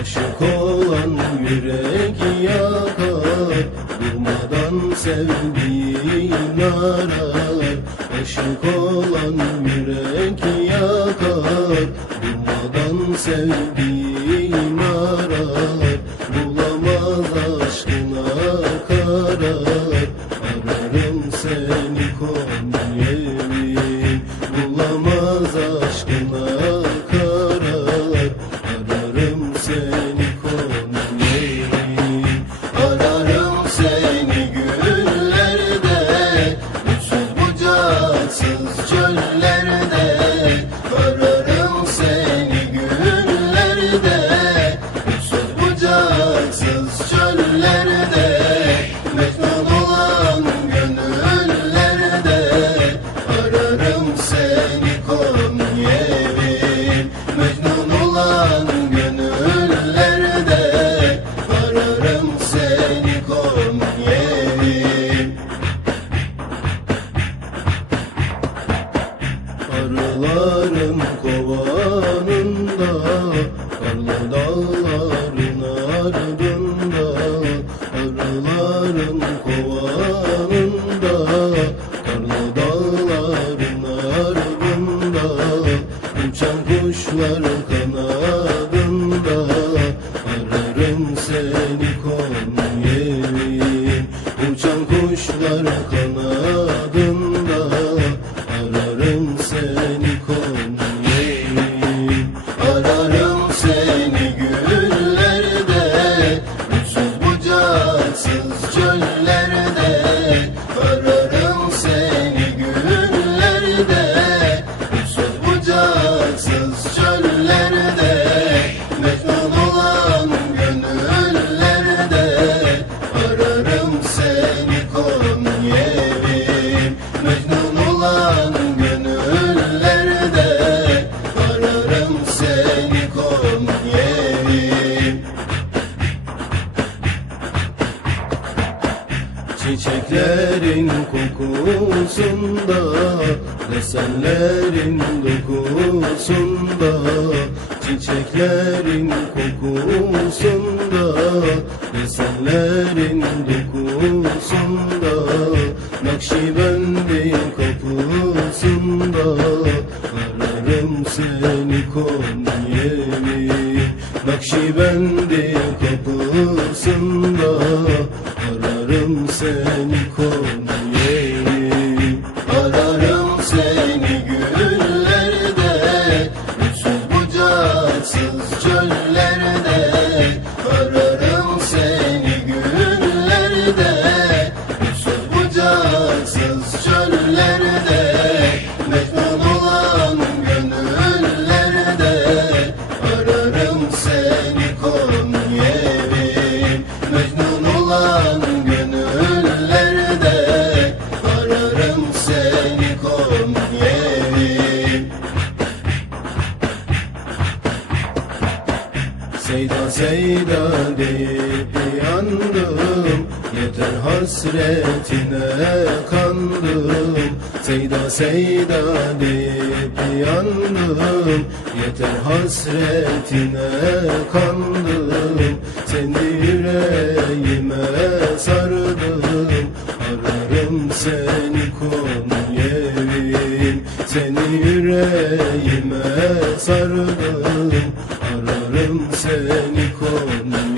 Aşık olan yürek yakar Durmadan sevdiğin arar Aşık olan yürek yakar Durmadan sevdiğin Seni Konya'yı Ararım seni güllerde Mutsuz bucaksız çöllerde. Ararım seni güllerde Mutsuz bucaksız çöllerde. Mecnun olan gönüllerde Ararım seni Konya'yı kuşlar kanadında Ararım seni Konya'yı. Uçan kuşlar kanadında Çiçeklerin kokusunda Desenlerin dokusunda. Çiçeklerin kokusunda Desenlerin dokusunda. Nakşibendi kapısında Ararım seni Konya'yı Nakşibendi kapısında Ararım seni Konya'yı Seyda seyda deyip yandım. Yeter hasretine kandım. Seyda seyda deyip yandım. Yeter hasretine kandım. Seni yüreğime sardım. Ararım seni Konya'yı Seni yüreğime sardım Ararım seni